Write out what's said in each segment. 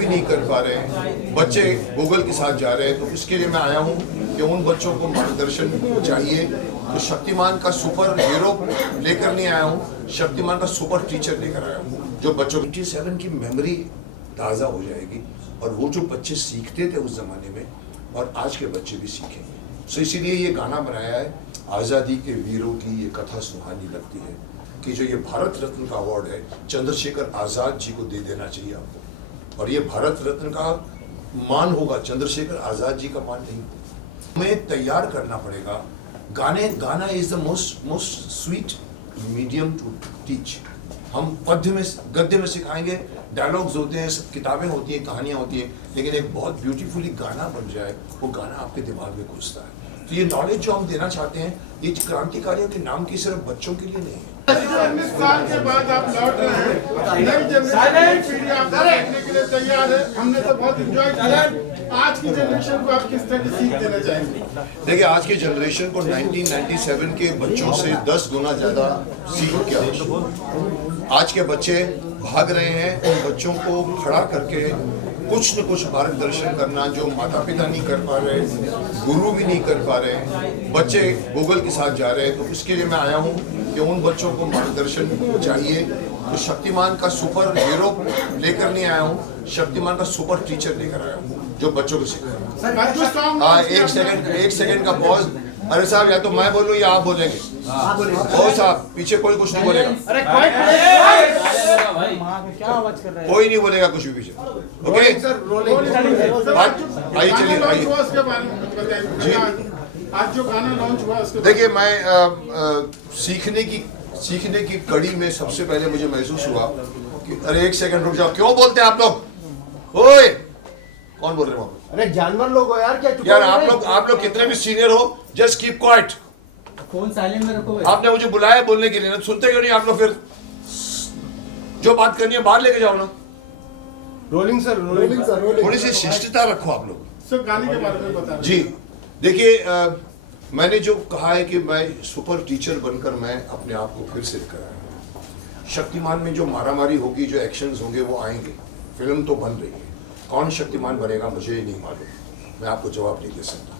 भी नहीं कर पा रहे हैं, बच्चे गूगल के साथ जा रहे हैं। तो इसके लिए मैं आया हूँ कि उन बच्चों को मार्गदर्शन चाहिए। तो शक्तिमान का सुपर हीरो लेकर नहीं आया हूँ, शक्तिमान का सुपर टीचर लेकर आया हूँ, जो बच्चों 97 की मेमोरी ताज़ा हो जाएगी और वो जो बच्चे सीखते थे उस ज़माने में और आज के बच्चे भी सीखेंगे। सो इसीलिए ये गाना बनाया है, आज़ादी के वीरों की ये कथा सुहानी लगती है, कि जो ये भारत रत्न का अवार्ड है चंद्रशेखर आज़ाद जी को दे देना चाहिए आपको। और ये भारत रत्न का मान होगा, चंद्रशेखर आज़ाद जी का मान नहीं। हमें तैयार करना पड़ेगा। गाना is the most sweet medium to teach. हम पद्य में गद्य में सिखाएंगे, डायलॉग्स होते हैं, सब किताबें होती हैं, कहानियाँ होती हैं, लेकिन एक बहुत ब्यूटीफुली गाना बन जाए, वो गाना आपके दिमाग में घुसता है। तो ये नॉलेज जो हम देना चाहते हैं, ये क्रांतिकारियों के नाम की सिर्फ बच्चों के लिए नहीं है। 19 साल के बाद आप लौट रहे हैं, नई जनरेशन की पीढ़ी आपको देखने के लिए तैयार है। हमने तो बहुत एंजॉय किया। आज की जनरेशन को आप किस तरह की सीख देना चाहेंगे? देखिए, आज की जनरेशन को 1997 के बच्चों से 10 गुना ज्यादा सीख की आवश्यकता। आज के बच्चे भाग रहे हैं, उन बच्चों को खड़ा करके कुछ न कुछ मार्गदर्शन करना, जो माता पिता नहीं कर पा रहे, गुरु भी नहीं कर पा रहे, बच्चे गूगल के साथ जा रहे हैं। तो इसके लिए मैं आया हूँ कि उन बच्चों को मार्गदर्शन चाहिए। तो शक्तिमान का सुपर हीरो लेकर नहीं आया हूँ, शक्तिमान का सुपर टीचर लेकर आया हूँ, जो बच्चों को सिखाएगा। हाँ, एक सेकंड का पॉज। अरे साहब, या तो मैं बोलूँ या आप बोलेंगे? ओ साहब, पीछे कोई कुछ नहीं बोलेगा। कोई नहीं बोलेगा कुछ भी पीछे। ओके, आइए, चलिए आइए जी। आज जो गाना लॉन्च हुआ उसके देखिए, मैं सीखने की कड़ी में सबसे पहले मुझे महसूस हुआ कि अरे एक सेकंड रुक जाओ, क्यों बोलते हैं आप लोग? ओए, कौन बोल रहे हो? अरे जानवर लोग हो यार, क्या यार आप लोग कितने भी सीनियर हो, just keep quiet. Phone silent में रखो। आपने मुझे बुलाया बोलने के लिए ना, सुनते क्यों नहीं आप लोग? फिर जो बात करनी है बाहर लेके जाओ ना। रोलिंग सर, थोड़ी सी शिष्टता रखो आप लोग। सर, गाने के बारे में बता जी। देखिए, मैंने जो कहा है कि मैं सुपर टीचर बनकर मैं अपने आप को फिर से लेकर आया। शक्तिमान में जो मारामारी होगी, जो एक्शंस होंगे, वो आएंगे। फिल्म तो बन रही है, कौन शक्तिमान बनेगा मुझे ही नहीं मालूम, मैं आपको जवाब नहीं दे सकता।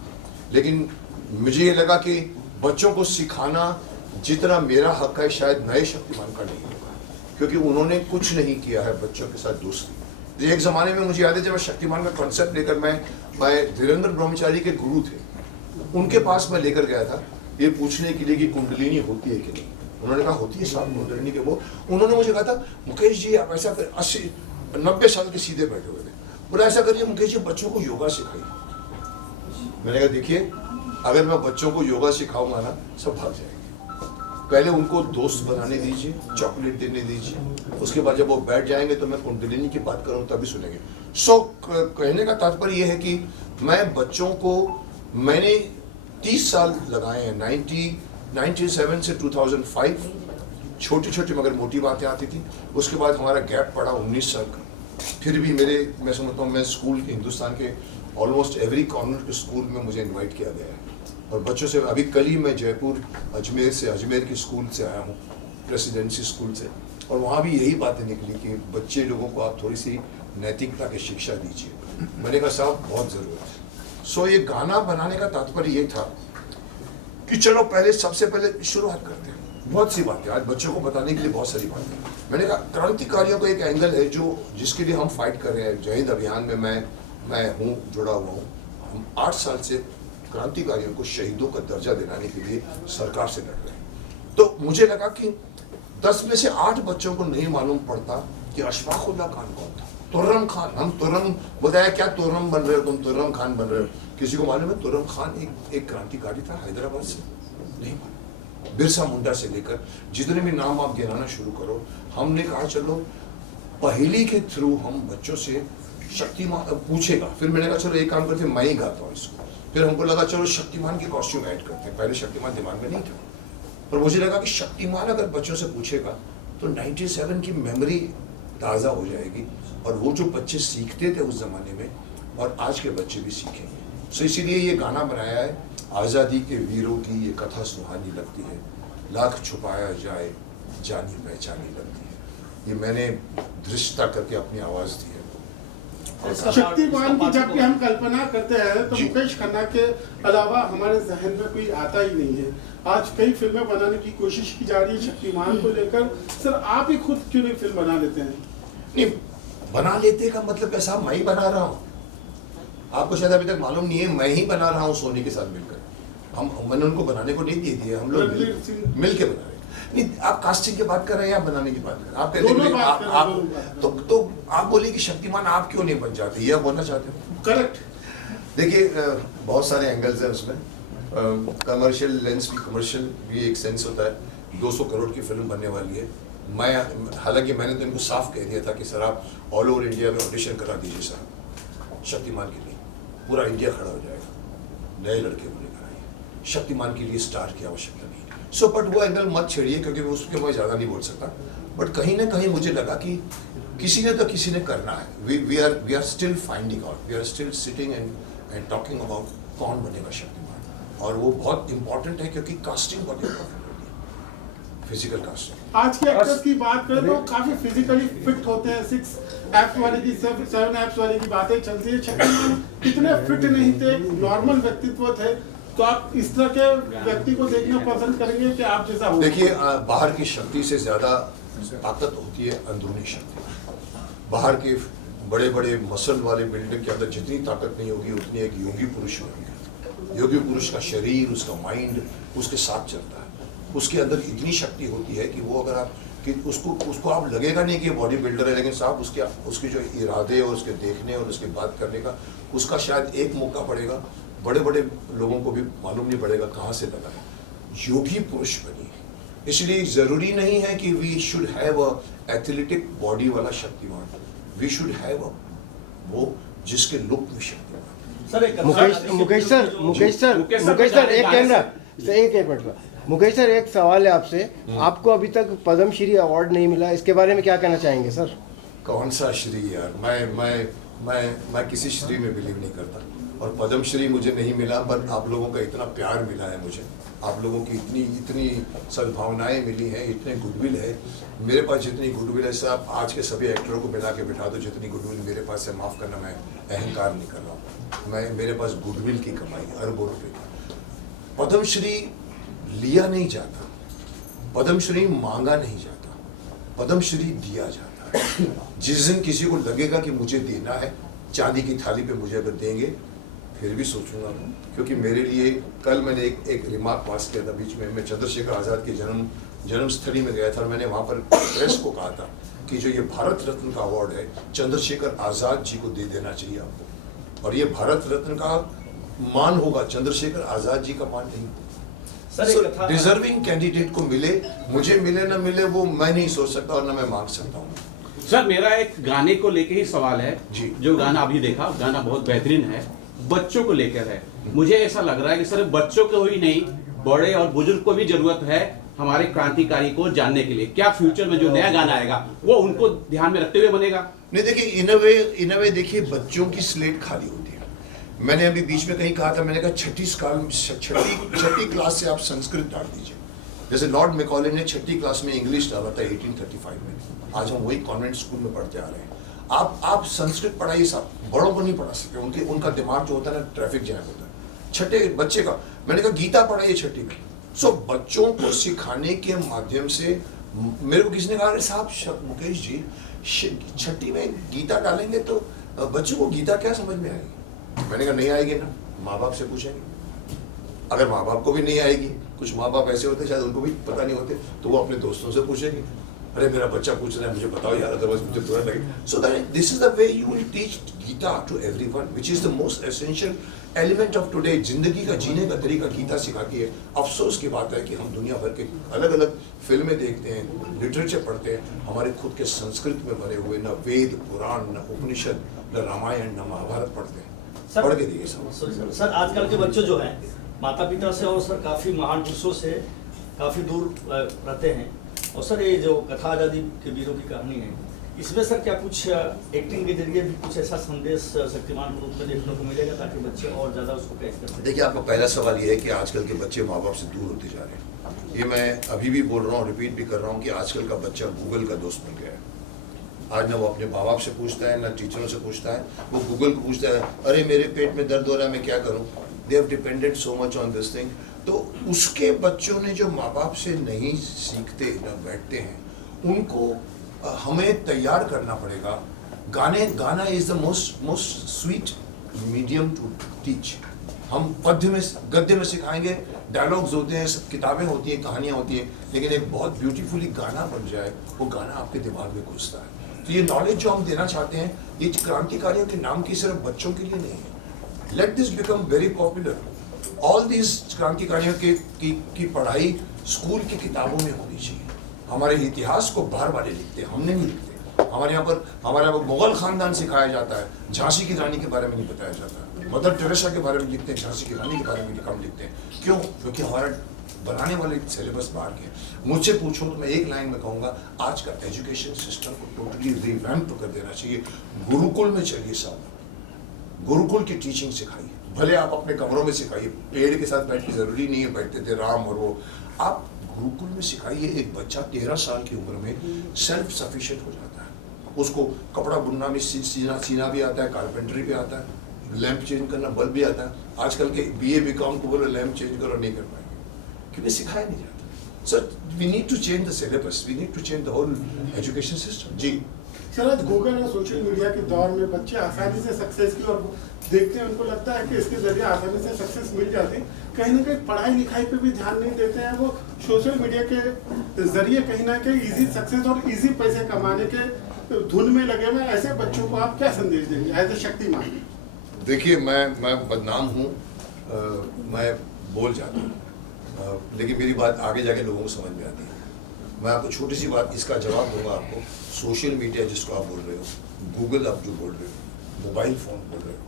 लेकिन मुझे ये लगा कि बच्चों को सिखाना जितना मेरा हक है, शायद नए शक्तिमान का नहीं होगा, क्योंकि उन्होंने कुछ नहीं किया है बच्चों के साथ दोस्ती। एक ज़माने में मुझे याद है, जब मैं शक्तिमान का कॉन्सेप्ट लेकर मैं धीरेन्द्र ब्रह्मचारी के गुरु थे, उनके पास मैं लेकर गया था ये पूछने के लिए कि कुंडलिनी होती है कि नहीं। उन्होंने कहा होती है साहब कुंडलिनी के। वो उन्होंने मुझे कहा था, मुकेश जी आप ऐसा कर, 80-90 साल के सीधे बैठे हुए थे, बोला ऐसा करिए मुकेश जी, बच्चों को योगा सिखाइए। मैंने कहा देखिए, अगर मैं बच्चों को योगा सिखाऊंगा ना, सब भाग जाएंगे। पहले उनको दोस्त बनाने दीजिए, चॉकलेट देने दीजिए, उसके बाद जब वो बैठ जाएंगे तो मैं कुंडलिनी की बात करूँ तभी सुनेंगे। कहने का तात्पर्य यह है कि मैं बच्चों को, मैंने 30 साल लगाए हैं, 1997 से 2005, छोटी छोटी मगर मोटी बातें आती थी। उसके बाद हमारा गैप पड़ा 19 साल का। फिर भी मैं समझता हूँ, मैं स्कूल के, हिंदुस्तान के ऑलमोस्ट एवरी कॉर्नर के स्कूल में मुझे इनवाइट किया गया है, और बच्चों से, अभी कल ही मैं जयपुर अजमेर के स्कूल से आया हूँ, प्रेसिडेंसी स्कूल से, और वहाँ भी यही बातें निकली कि बच्चे लोगों को आप थोड़ी सी नैतिकता की शिक्षा दीजिए। मैंने कहा साहब बहुत ज़रूरत है। सो ये गाना बनाने का तात्पर्य ये था कि चलो पहले सबसे पहले शुरुआत करते हैं। बहुत सी बातें आज बच्चों को बताने के लिए, बहुत सारी बातें। मैंने कहा क्रांतिकारियों का एक एंगल है जो जिसके लिए हम फाइट कर रहे हैं। जय हिंद अभियान में मैं हूँ, जुड़ा हुआ हूँ। हम 8 साल से क्रांतिकारियों को शहीदों का दर्जा दिलाने के लिए सरकार से लड़ रहे हैं। तो मुझे लगा कि 10 में से 8 बच्चों को नहीं मालूम पड़ता कि अशफाकुल्लाह खान कौन था। तुर्रम खान, हम तुर्रम बताया, क्या तुर्रम बन रहे हो तुम, तुर्रम खान बन रहे हो। किसी को मालूम है तुर्रम खान एक क्रांतिकारी था हैदराबाद से? नहीं मालूम। बिरसा मुंडा से लेकर जितने भी नाम आप गिनाना शुरू करो, हमने कहा चलो पहेली के थ्रू हम बच्चों से शक्तिमान पूछेगा। फिर मैंने कहा चलो एक काम करते, मैं ही गाता हूँ इसको। फिर हमको लगा चलो शक्तिमान के कॉस्ट्यूम ऐड करते हैं। पहले शक्तिमान दिमाग में नहीं था, पर मुझे लगा कि शक्तिमान अगर बच्चों से पूछेगा तो 97 की मेमोरी ताज़ा हो जाएगी, और वो जो बच्चे सीखते थे उस ज़माने में और आज के बच्चे भी सीखेंगे। सो इसीलिए ये गाना बनाया है, आज़ादी के वीरों की ये कथा सुहानी लगती है, लाख छुपाया जाए जानी पहचानी लगती है। ये मैंने धृष्टता करके अपनी आवाज़ दी है। शक्तिमान की जब भी हम कल्पना करते हैं तो जी। मुकेश खन्ना के अलावा हमारे जहन में कोई आता ही नहीं है। आज कई फिल्में बनाने की कोशिश की जा रही है शक्तिमान को लेकर, सर आप ही खुद क्यों नहीं फिल्म बना लेते हैं? नहीं, बना लेते का मतलब क्या साहब, मैं ही बना रहा हूँ। आपको शायद अभी तक मालूम नहीं है, मैं ही बना रहा हूँ सोनी के साथ मिलकर। मैंने उनको बनाने को नहीं दे दिया, हम लोग मिल के बना रहे हैं। नहीं, आप कास्टिंग की बात कर रहे हैं या बनाने की बात कर रहे हैं? आप कहते दोनों हैं बात कर रहे हैं, दोनों बात कर रहे हैं। तो आप बोलिए कि शक्तिमान आप क्यों नहीं बन जाते, यह बोलना चाहते हो? करेक्ट। देखिए बहुत सारे एंगल्स हैं उसमें। कमर्शियल लेंस भी, कमर्शियल भी एक सेंस होता है। 200 करोड़ की फिल्म बनने वाली है। हालांकि मैंने तो इनको साफ कह दिया था कि सर आप ऑल ओवर इंडिया में ऑडिशन करा दीजिए साहब शक्तिमान के लिए, पूरा इंडिया खड़ा हो जाएगा, नए लड़के को लेकर आइए। शक्तिमान के लिए स्टार की आवश्यकता नहीं। सो बट वो एंगल मत छेड़िए क्योंकि उसके मैं ज़्यादा नहीं बोल सकता। बट कहीं ना कहीं मुझे लगा कि किसी ने तो किसी ने करना है। We are still finding out, we are still sitting and talking about कौन बनेगा शक्तिमान। और वो बहुत इंपॉर्टेंट है क्योंकि कास्टिंग बहुत इंपॉर्टेंट होती है, फिजिकल कास्टिंग। आज के एक्टर्स की बात करें तो काफी फिजिकली फिट होते हैं। 6 एप्स वाले की 7 एप्स वाले की बातें चलती है। शक्तिमान इतने फिट नहीं थे, नॉर्मल व्यक्तित्व थे। तो आप इस तरह के व्यक्ति को देखना पसंद करेंगे कि आप जैसा हो? देखिए बाहर की शक्ति से ज़्यादा ताकत होती है अंदरूनी शक्ति। बाहर के बड़े बड़े मसल वाले बिल्डिंग के अंदर जितनी ताकत नहीं होगी उतनी एक योगी पुरुष में होगी। योगी पुरुष का शरीर, उसका माइंड उसके साथ चलता है। उसके अंदर इतनी शक्ति होती है कि वो अगर आप कि उसको आप लगेगा नहीं कि बॉडी बिल्डर है, लेकिन साहब उसके जो इरादे और उसके देखने और उसके बात करने का उसका शायद एक मौका पड़ेगा, बड़े बड़े लोगों को भी मालूम नहीं पड़ेगा कहाँ से लगा है। योगी पुरुष बनी है। इसलिए ज़रूरी नहीं है कि we should have a athletic body वाला Shaktimaan. We should have a वो जिसके लुक में शक्तिमान। सर एक मुकेश सर एक कैमरा सर, एक मिनट का। मुकेश सर एक सवाल है आपसे। आपको अभी तक पद्मश्री अवार्ड नहीं मिला, इसके बारे में क्या कहना चाहेंगे सर? कौन सा श्री यार, मैं किसी श्री में बिलीव नहीं करता। और पद्मश्री मुझे नहीं मिला, पर आप लोगों का इतना प्यार मिला है मुझे, आप लोगों की इतनी सद्भावनाएं मिली हैं, इतने गुडविल है मेरे पास। जितनी गुडविल है साहब, आज के सभी एक्टरों को मिला के बिठा दो, जितनी गुडविल मेरे पास है, माफ़ करना मैं अहंकार नहीं कर रहा हूँ, मेरे पास गुडविल की कमाई अरबों रुपये की। पद्मश्री लिया नहीं जाता, पद्मश्री मांगा नहीं जाता, पद्मश्री दिया जाता है। जिस दिन किसी को लगेगा कि मुझे देना है, चांदी की थाली पे मुझे अगर देंगे फिर भी सोचूंगा, क्योंकि मेरे लिए कल मैंने एक रिमार्क पास किया था बीच में। मैं चंद्रशेखर आज़ाद की जन्मस्थली में गया था और मैंने वहाँ पर प्रेस को कहा था कि जो ये भारत रत्न का अवार्ड है चंद्रशेखर आज़ाद जी को दे देना चाहिए आपको, और ये भारत रत्न का मान होगा, चंद्रशेखर आज़ाद जी का मान नहीं। डिजर्विंग कैंडिडेट को मिले, मुझे मिले ना मिले वो मैं नहीं सोच सकता और ना मैं मांग सकता हूँ। सर मेरा एक गाने को लेके ही सवाल है जी। जो गाना अभी देखा, गाना बहुत बेहतरीन है, बच्चों को लेकर है। मुझे ऐसा लग रहा है कि सिर्फ बच्चों को ही नहीं, बड़े और बुजुर्ग को भी जरूरत है हमारे क्रांतिकारी को जानने के लिए। क्या फ्यूचर में जो नया गाना आएगा वो उनको ध्यान में रखते हुए बनेगा? नहीं देखिए, इन वे देखिए बच्चों की स्लेट खाली होती है। मैंने अभी बीच में कहीं कहा था, मैंने कहा छठी क्लास से आप संस्कृत डाल दीजिए। जैसे लॉर्ड मैकॉले ने छठी क्लास में इंग्लिश डाला था 1835 में, आज हम वही कॉन्वेंट स्कूल में पढ़ते आ रहे हैं। आप संस्कृत पढ़ाइए साहब, बड़ों को नहीं पढ़ा सकते, उनका दिमाग जो होता है ना ट्रैफिक जैम होता है। छठे बच्चे का मैंने कहा गीता पढ़ाइए छठी में। सो बच्चों को सिखाने के माध्यम से, मेरे को किसी ने कहा साहब मुकेश जी छठी में गीता डालेंगे तो बच्चों को गीता क्या समझ में आएगी? मैंने कहा नहीं आएगी ना, माँ बाप से पूछेंगे। अगर माँ बाप को भी नहीं आएगी, कुछ माँ बाप ऐसे होते शायद उनको भी पता नहीं होते, तो वो अपने दोस्तों से पूछेंगे, अरे मेरा बच्चा पूछ रहा है मुझे बताओ यार, अदरवाइज मुझे बुरा लगे। So that this is the way you will teach Gita to everyone, which is the most essential element of today. जिंदगी का जीने का तरीका गीता सिखाती है। अफसोस की बात है कि हम दुनिया भर के अलग अलग फिल्में देखते हैं, लिटरेचर पढ़ते हैं, हमारे खुद के संस्कृत में बने हुए न वेद पुराण न उपनिषद न रामायण न महाभारत पढ़ते हैं। पढ़ के दिए सर आजकल के बच्चे जो हैं माता पिता से और सर काफ़ी महान पुरुषों से काफ़ी दूर रहते हैं। और सर ये जो कथा आज़ादी के वीरों की कहानी है, इसमें सर क्या कुछ एक्टिंग के जरिए भी कुछ ऐसा संदेश शक्तिमान के रूप में देखने को मिलेगा ताकि बच्चे और ज़्यादा उसको कैच कर सकें? देखिए, आपका पहला सवाल ये है कि आजकल के बच्चे माँ बाप से दूर होते जा रहे हैं। ये मैं अभी भी बोल रहा हूँ, रिपीट भी कर रहा हूँ कि आजकल का बच्चा गूगल का दोस्त बन गया है। आज ना वो अपने माँ बाप से पूछता है, ना टीचरों से पूछता है, वो गूगल को पूछता है, अरे मेरे पेट में दर्द हो रहा है, मैं क्या करूँ? They have depended so much on this thing. तो उसके बच्चों ने जो माँ बाप से नहीं सीखते, न बैठते हैं, उनको हमें तैयार करना पड़ेगा। गाना is the most sweet medium to teach. हम गद्य में सिखाएंगे, डायलॉग्स होते हैं, सब किताबें होती हैं, कहानियाँ होती हैं, लेकिन एक बहुत ब्यूटीफुली गाना बन जाए, वो गाना आपके दिमाग में घुसता है। तो ये नॉलेज जो हम देना चाहते हैं, ये क्रांतिकारियों के नाम की सिर्फ बच्चों के लिए नहीं है। Let this become very popular. All this क्रांतिकारियों की पढ़ाई स्कूल की किताबों में होनी चाहिए। हमारे इतिहास को बाहर वाले लिखते हैं, हमने नहीं लिखते। हमारे यहाँ पर मुगल खानदान सिखाया जाता है, झांसी की रानी के बारे में नहीं बताया जाता। मदर टेरेसा के बारे में लिखते हैं, झांसी की रानी के बारे में कम लिखते हैं। क्यों? क्योंकि हमारा बनाने वाले सिलेबस बाहर के। मुझसे पूछो तो मैं एक लाइन में कहूँगा, आज का एजुकेशन सिस्टम को टोटली रिवैम्प कर देना चाहिए। गुरुकुल में चलिए सब, गुरुकुल की टीचिंग सिखाइए। भले आप अपने कमरों में सिखाइए, पेड़ के साथ बैठ के जरूरी नहीं है, बैठते थे राम और वो, आप गुरुकुल में सिखाइए। एक बच्चा 13 साल की उम्र में सेल्फ सफिशिएंट हो जाता है, उसको कपड़ा बुनना भी सीना भी आता है, कारपेंटरी भी आता है, लैंप चेंज करना, बल्ब भी आता है। आजकल के BA BCom को बोलो लैंप चेंज करो, नहीं कर पाएंगे क्योंकि सिखाया नहीं जाता। Sir we need to change the syllabus, we need to change the whole education system. जी सर, आज गूगल और सोशल मीडिया के दौर में बच्चे आसानी से सक्सेस की और देखते हैं, उनको लगता है कि इसके जरिए आसानी से सक्सेस मिल जाती है। कहीं ना कहीं पढ़ाई लिखाई पे भी ध्यान नहीं देते हैं, वो सोशल मीडिया के जरिए कहीं ना कहीं इजी सक्सेस और इजी पैसे कमाने के धुन में लगे हुए। ऐसे बच्चों को आप क्या संदेश देंगे एज ए शक्तिमान? देखिए, मैं बदनाम हूँ, मैं बोल जाता हूँ, लेकिन मेरी बात आगे जाके लोगों को समझ में आती है। मैं आपको छोटी सी बात इसका जवाब दूंगा आपको। सोशल मीडिया जिसको आप बोल रहे हो, गूगल आप जो बोल रहे हो, मोबाइल फ़ोन बोल रहे हो,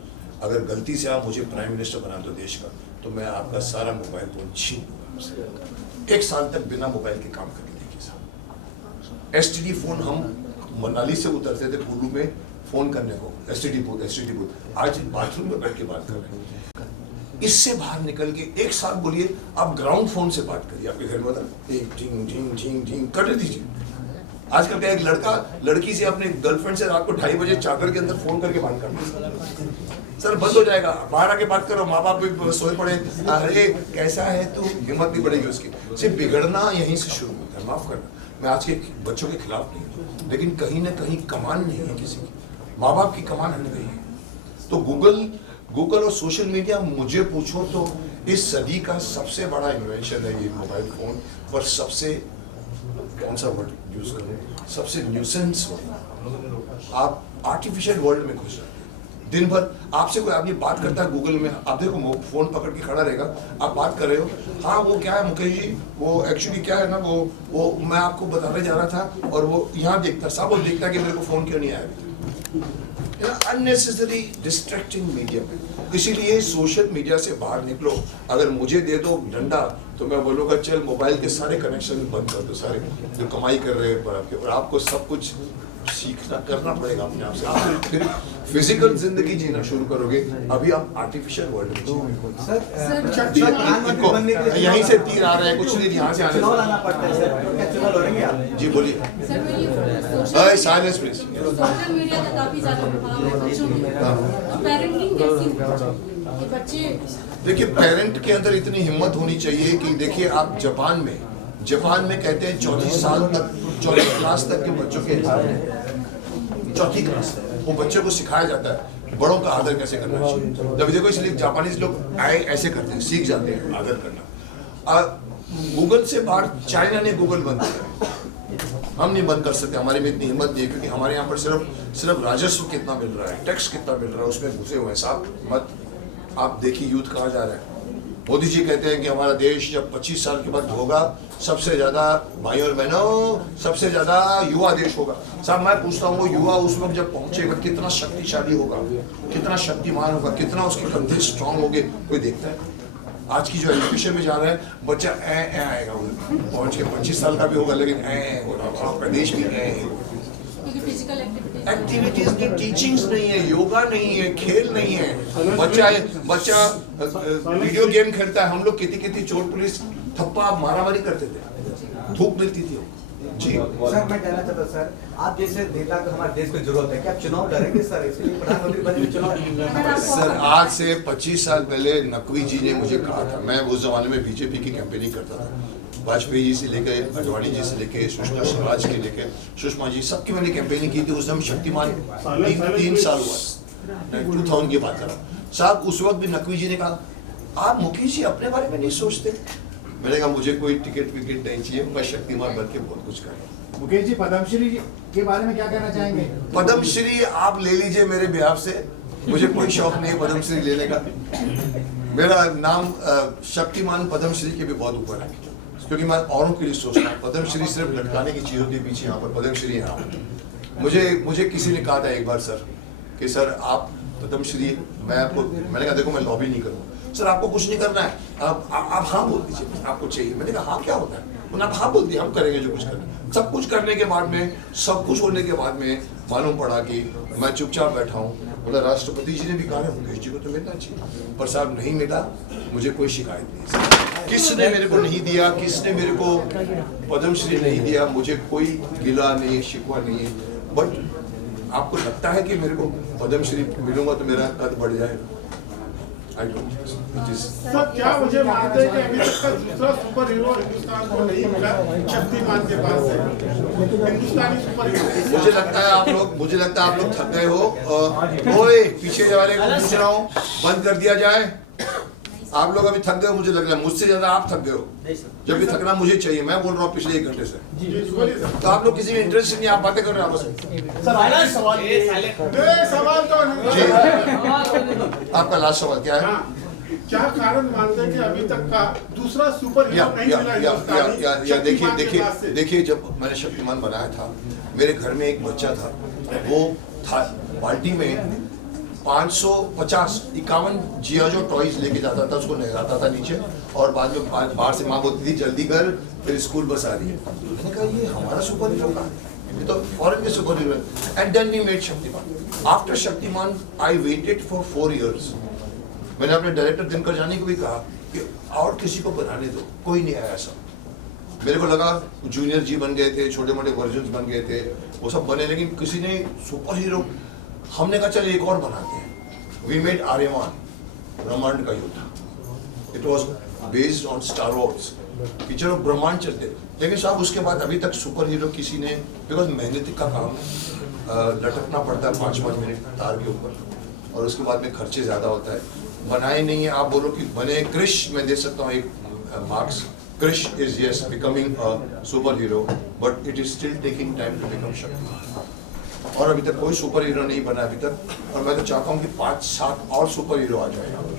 अगर गलती से आप मुझे प्राइम मिनिस्टर बना दो देश का, तो मैं आपका सारा मोबाइल फ़ोन छीन लूँगा आपसे। 1 साल तक बिना मोबाइल के काम करके देखिए साहब। STD फ़ोन हम मनाली से उतरते थे कुल्लू में फ़ोन करने को, STD बूथ। आज बाथरूम में बैठ के बात कर रहे हैं। इससे बाहर निकल के 1 साल बोलिए, आप ग्राउंड फोन से बात करिए। आपके घर में होता झिंग कर दीजिए। आजकल का एक लड़का लड़की से अपने गर्लफ्रेंड से रात को 2:30 बजे चादर के अंदर फोन करके बात करना, सर बंद हो जाएगा। बाहर आके बात करो, माँ बाप भी सोए पड़े, अरे कैसा है तू, हिम्मत भी बढ़ेगी उसकी। सिर्फ बिगड़ना यहीं से शुरू होता है। माफ करना, मैं आज के बच्चों के खिलाफ नहीं हूँ, लेकिन कहीं ना कहीं कमान नहीं है किसी की, माँ बाप की कमान हट गई है। तो गूगल और सोशल मीडिया, मुझे पूछो तो इस सदी का सबसे बड़ा इन्वेंशन है ये मोबाइल फोन। और सबसे, कौन सा वर्ड यूज करूं, सबसे न्यूसेंस वर्ड। आप आर्टिफिशियल वर्ल्ड में घुस जाते हैं। दिन भर आपसे कोई आदमी बात करता है गूगल में, आप देखो फोन पकड़ के खड़ा रहेगा, आप बात कर रहे हो, हाँ वो क्या है मुकेश जी, वो एक्चुअली क्या है ना, वो मैं आपको बताने जा रहा था, और वो यहाँ देखता, सब वो देखता कि मेरे को फोन क्यों नहीं आया। अननेसेसरी डिस्ट्रैक्टिंग मीडिया पे, इसीलिए सोशल मीडिया से बाहर निकलो। अगर मुझे दे दो डंडा तो मैं बोलूँगा चल मोबाइल के सारे कनेक्शन बंद कर दो, सारे जो कमाई कर रहे हैं आपके, और आपको सब कुछ सीखना करना पड़ेगा अपने आप से। आप फिर फिजिकल जिंदगी जीना शुरू करोगे, अभी आप आर्टिफिशियल वर्ल्ड में यहीं से तीर आ रहे हैं, कुछ नहीं यहाँ से आने। जी बोलिए। Silence please. सोशल मीडिया का काफी ज्यादा प्रभाव है बच्चों पे, पेरेंटिंग कैसी होनी बच्चे। देखिए, पेरेंट के अंदर इतनी हिम्मत होनी चाहिए कि देखिए, आप जापान में कहते हैं 4 क्लास तक के बच्चों के, 4 क्लास तक वो बच्चों को सिखाया जाता है बड़ों का आदर कैसे करना चाहिए। जब देखो, इसलिए जापानीज लोग आए ऐसे करते हैं, सीख जाते हैं आदर करना। गूगल से बाहर चाइना ने गूगल बंद किया, हम नहीं बंद कर सकते, हमारे में इतनी हिम्मत नहीं है, क्योंकि हमारे यहाँ पर सिर्फ राजस्व कितना मिल रहा है, टैक्स कितना मिल रहा है, उसमें घुसे हुए हैं साहब। मत आप देखिए यूथ कहाँ जा रहा है। मोदी जी कहते हैं कि हमारा देश जब 25 साल के बाद होगा, सबसे ज्यादा, भाई और बहनों, सबसे ज्यादा युवा देश होगा। साहब मैं पूछता हूँ, वो युवा उस वक्त जब पहुंचेगा कितना शक्तिशाली होगा, कितना शक्तिमान होगा, कितना उसके कंधे स्ट्रांग होंगे, कोई देखता है? आज की जो एजुकेशन में जा रहा है बच्चा ए आएगा, पहुंच के 25 साल का भी होगा, लेकिन आपका देश भी एक्टिविटीज की टीचिंग्स नहीं है, योगा नहीं है, खेल नहीं है। बच्चा वीडियो गेम खेलता है। हम लोग कितनी चोर पुलिस थप्पा मारामारी करते थे, धूप मिलती थी, जी सर मैं कहना चाहता सर, आप जैसे नेता को हमारे देश को जरूरत है, क्या आप चुनाव लड़ेंगे सर? इसके लिए प्रधानमंत्री बनने में चुनाव लड़ना पड़ेगा। सर आज से 25 साल पहले नकवी जी ने मुझे कहा था, मैं उस जमाने में बीजेपी की कैंपेनिंग करता था, वाजपेयी जी से लेके अडवाणी जी से लेके सुषमा स्वराज के लेके सुषमा जी, सबकी मैंने कैंपेनिंग की थी। उस समय शक्तिमान 3 साल हुआ, 2000 की बात कर रहा हूँ साहब। उस वक्त भी नकवी जी ने कहा आप मुकेश जी अपने बारे में नहीं सोचते। मैंने कहा मुझे कोई टिकट विकेट नहीं चाहिए, मैं शक्तिमान बन के बहुत कुछ करूँ। मुकेश जी पद्मश्री के बारे में क्या कहना चाहेंगे? पद्मश्री आप ले लीजिए मेरे बिहार से, मुझे कोई शौक नहीं है पद्मश्री लेने का। मेरा नाम शक्तिमान पद्मश्री के भी बहुत ऊपर है, क्योंकि मैं औरों के लिए सोचता हूँ। पद्मश्री सिर्फ लटकाने की चीज होती है पीछे, यहाँ पर पद्मश्री यहाँ। मुझे किसी ने कहा था एक बार सर कि सर आप पद्मश्री, मैंने कहा देखो मैं लॉबी नहीं करूँगा सर, आपको कुछ नहीं करना है, आप हाँ बोल दीजिए आपको चाहिए। मैंने कहा हाँ क्या होता है, उन्होंने आप हाँ बोल दिया, हम करेंगे जो कुछ करना है। सब कुछ करने के बाद में, सब कुछ होने के बाद में मालूम पड़ा कि मैं चुपचाप बैठा हूँ। बोला राष्ट्रपति जी ने भी कहा मुकेश जी को तो मिलना चाहिए, पर साहब नहीं मिला, मुझे कोई शिकायत नहीं। किसने मेरे को नहीं दिया, किसने मेरे को पद्मश्री नहीं दिया, मुझे कोई गिला नहीं, शिकवा नहीं है। बट आपको लगता है कि मेरे को पद्मश्री मिलूंगा तो मेरा कद बढ़ जाएगा? सर क्या मुझे मानते हैं कि अभी तक का दूसरा सुपर हीरो हिंदुस्तान को नहीं मिला शक्तिमान के पास से? हिंदुस्तानी सुपर हीरो मुझे लगता है आप लोग थक गए हो। ओए पीछे वाले को पूछ रहा हूँ, बंद कर दिया जाए। आप लोग अभी थक गए हो, मुझे लग रहा है मुझसे ज्यादा आप थक गए हो। जब भी थकना मुझे चाहिए, मैं बोल रहा हूँ पिछले 1 घंटे से। तो आप लोग किसी भी इंटरेस्ट नहीं, आप बातें कर रहे हो आपस। सवाल तो नहीं। जी आपका लास्ट सवाल क्या है? क्या कारण मानते हैं कि अभी तक का दूसरा सुपर हीरो नहीं मिला हिंदुस्तानी? देखिए जब मैंने शक्तिमान बनाया था, मेरे घर में एक बच्चा था, वो था बाल्टी में 551 जिया जो टॉयज लेके जाता था, उसको नहलाता था नीचे, और बाद में बाहर से माँ बोलती थी जल्दी कर, फिर स्कूल बस आ रही है। मैंने कहा ये हमारा सुपर हीरो का, ये तो फॉरेन के सुपर हीरो है। And then we made Shaktimaan. After Shaktimaan I waited for 4 years। मैंने अपने डायरेक्टर दिनकर जानी को भी कहा कि और किसी को बनाने दो, कोई नहीं आया ऐसा। मेरे को लगा जूनियर जी बन गए थे, छोटे मोटे वर्जन्स बन गए थे, वो सब बने, लेकिन किसी ने सुपर हीरो, हमने कहा चल एक और बनाते हैं। वी मेड आर्यमान, ब्रह्मांड का युद्ध। It was based on star Wars, picture of ब्रह्मांड चलते। लेकिन साहब उसके बाद अभी तक सुपर हीरो किसी ने, बिकॉज मेहनत का काम है, लटकना पड़ता है 5-5 मिनट तार के ऊपर, और उसके बाद में खर्चे ज़्यादा होता है, बनाए नहीं है। आप बोलो कि बने क्रिश, मैं दे सकता हूँ एक marks, Krrish is yes becoming a super hero, but it is still taking time to become Shaktimaan. और अभी तक कोई सुपर हीरो नहीं बना अभी तक, और मैं तो चाहता हूँ कि 5-7 और सुपर हीरो आ जाए यहाँ पर,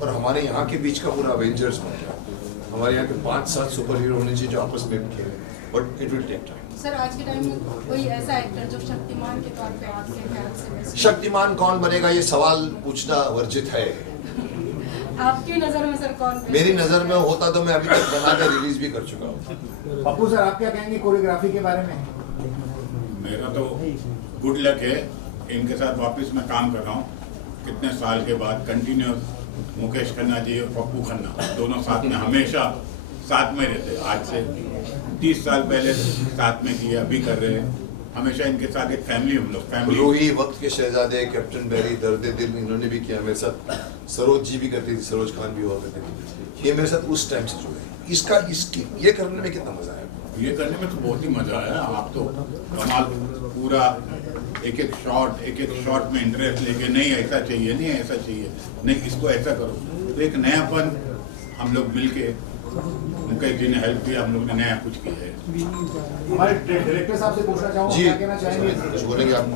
और हमारे यहाँ के बीच का पूरा अवेंजर्स बन जाए। हमारे यहाँ के 5-7 सुपर हीरो होने चाहिए जो आपस में खेले, but it will take time. Sir आज के टाइम में कोई ऐसा एक्टर जो शक्तिमान के तौर पे आपके ख्याल से बेस्ट? शक्तिमान कौन बनेगा ये सवाल पूछना वर्जित है। आपकी नजर में सर कौन? मेरी नजर में होता तो मैं अभी तक बना कर रिलीज भी कर चुका हूँ। पप्पू सर आप क्या कहेंगे कोरियोग्राफी के बारे में? मेरा तो गुड लक है, इनके साथ वापस मैं काम कर रहा हूँ कितने साल के बाद कंटिन्यूस। मुकेश खन्ना जी और पप्पू खन्ना दोनों साथ में हमेशा साथ में रहते। आज से 30 साल पहले साथ में किए, अभी कर रहे हैं, हमेशा इनके साथ एक फैमिली, हम लोग फैमिली। रूही, वक्त के शहजादे, कैप्टन बैरी, दर्द दिल, इन्होंने भी किया मेरे साथ। सरोज जी भी करती थी, सरोज खान भी हुआ करते थे। ये मेरे साथ उस टाइम से जुड़े। इसकी ये करने में कितना मजा आया? ये करने में तो बहुत ही मजा आया। आप तो कमाल, पूरा एक एक शॉट में इंटरेस्ट लेके, नहीं ऐसा चाहिए, नहीं ऐसा चाहिए, नहीं इसको ऐसा करो। तो एक नयापन हम लोग मिलके, मुकेश जी ने हेल्प किया, हम लोग ने नया कुछ किया है। हमारे डायरेक्टर साहब से पूछना चाहूँगा, जी क्या कहना चाहेंगे? कुछ बोलेंगे आप?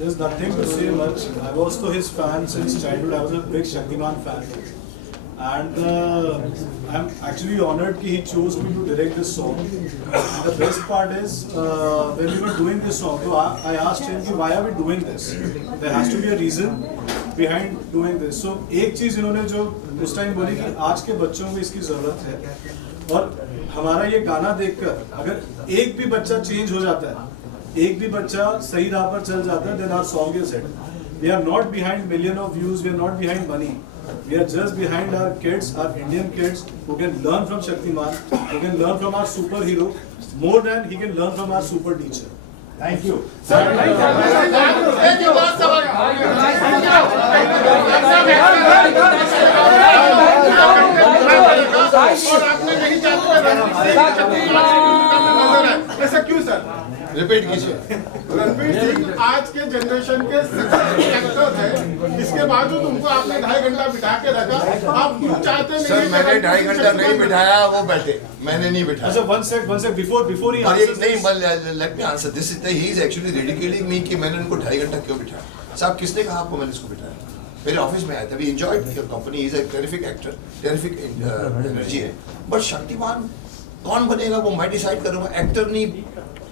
There's nothing to say much. I was also his fan since childhood. I was a big Shaktiman fan, and I'm actually honored that he chose me to direct this song. And the best part is when we were doing this song, so I asked him, why are we doing this? There has to be a reason behind doing this. So एक चीज इन्होंने जो उस time बोली कि आज के बच्चों को इसकी जरूरत है, और हमारा ये गाना देखकर अगर एक भी बच्चा चेंज हो जाता है, एक भी बच्चा सही राह पर चल जाता है, then our song is hit. We are not behind million of views, we are not behind money. We are just behind our kids, our Indian kids, who can learn from Shaktiman, who can learn from our superhero, more than he can learn from our super teacher. Thank you और आपने नहीं चाहते ऐसा क्यों sir? Repeat कीजिए। रणवीर सिंह आज के generation के सक्सेसफुल एक्टर थे, इसके बावजूद उनको आपने 2.5 घंटा बिठा के रखा। आप क्यों चाहते नहीं? सर मैंने 2.5 घंटा नहीं बिठाया, वो बैठे, मैंने नहीं बिठाया। अच्छा, one sec, before he और ये answers नहीं, this, let me answer this. He is actually ridiculing me कि मैंने उनको 2.5 घंटा क्यों बिठाया। साहब किसने कहा आपको मैंने इसको बिठाया? मेरे ऑफिस में आया था, we enjoyed your company, is a terrific actor, terrific energy है, बट शक्तिमान कौन बनेगा वो मैं डिसाइड करूंगा, एक्टर नहीं।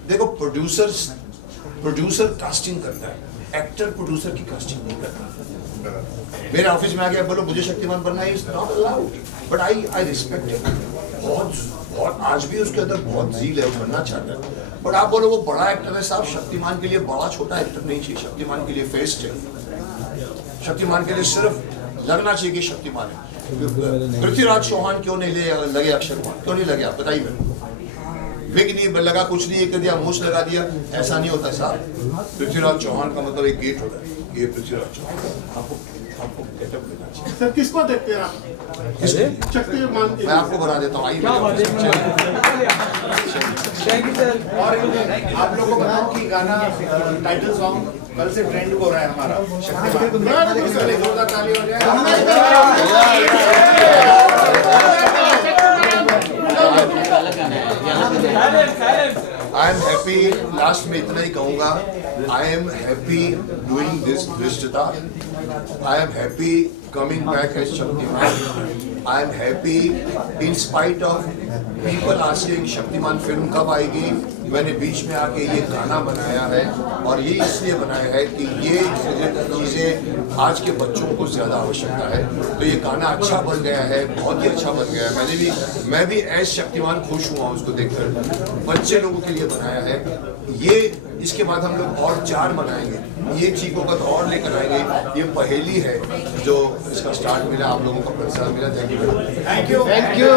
देखो प्रोड्यूसर कास्टिंग करता है, एक्टर प्रोड्यूसर की कास्टिंग नहीं करता। मेरे ऑफिस में आ गया बोलो मुझे शक्तिमान बनना है, is not allowed, but I respect it. बहुत आज भी उसके अंदर बहुत ज़ील है, वो बनना चाहता है, बट आप बोलो वो बड़ा एक्टर है। साहब शक्तिमान के लिए बड़ा छोटा एक्टर नहीं चाहिए, शक्तिमान के लिए फेस चाहिए, शक्तिमान के लिए सिर्फ लगना चाहिए कि शक्तिमान है। पृथ्वीराज चौहान क्यों नहीं लगे अक्षय कुमार, क्यों नहीं लगे आप बताइए मेरे। विग नहीं लगा, कुछ नहीं कर दिया, मूछ लगा दिया, ऐसा नहीं होता साहब। पृथ्वीराज चौहान का मतलब एक गेट होता है, ये पृथ्वीराज चौहान। आपको गेटअप लेना चाहिए। सर किसको देखते हैं आप? शक्तिमान मैं आपको बता देता हूँ, आइए। और आप लोगों को बताऊं कि गाना टाइटल सॉन्ग कल से ट्रेंड हो रहा है हमारा शक्तिमान। जोरदार ताली हो जाए। आई एम हैप्पी, लास्ट में इतना ही कहूँगा, I am happy doing this दृष्टता, I am happy coming back as Shaktimaan, I am happy in spite of people asking Shaktimaan film कब आएगी। मैंने बीच में आके ये गाना बनाया है, और ये इसलिए बनाया है कि ये चीज़ें आज के बच्चों को ज़्यादा आवश्यकता है, तो ये गाना अच्छा बन गया है, बहुत ही अच्छा बन गया है। मैं भी एज शक्तिमान खुश हुआ उसको देखकर, बच्चे लोगों के लिए बनाया है ये। इसके बाद हम लोग और 4 बनाएंगे, ये चीज़ों का और लेकर आएंगे। ये पहेली है जो इसका स्टार्ट मिला, आप लोगों का प्रोत्साहन मिला। Thank you.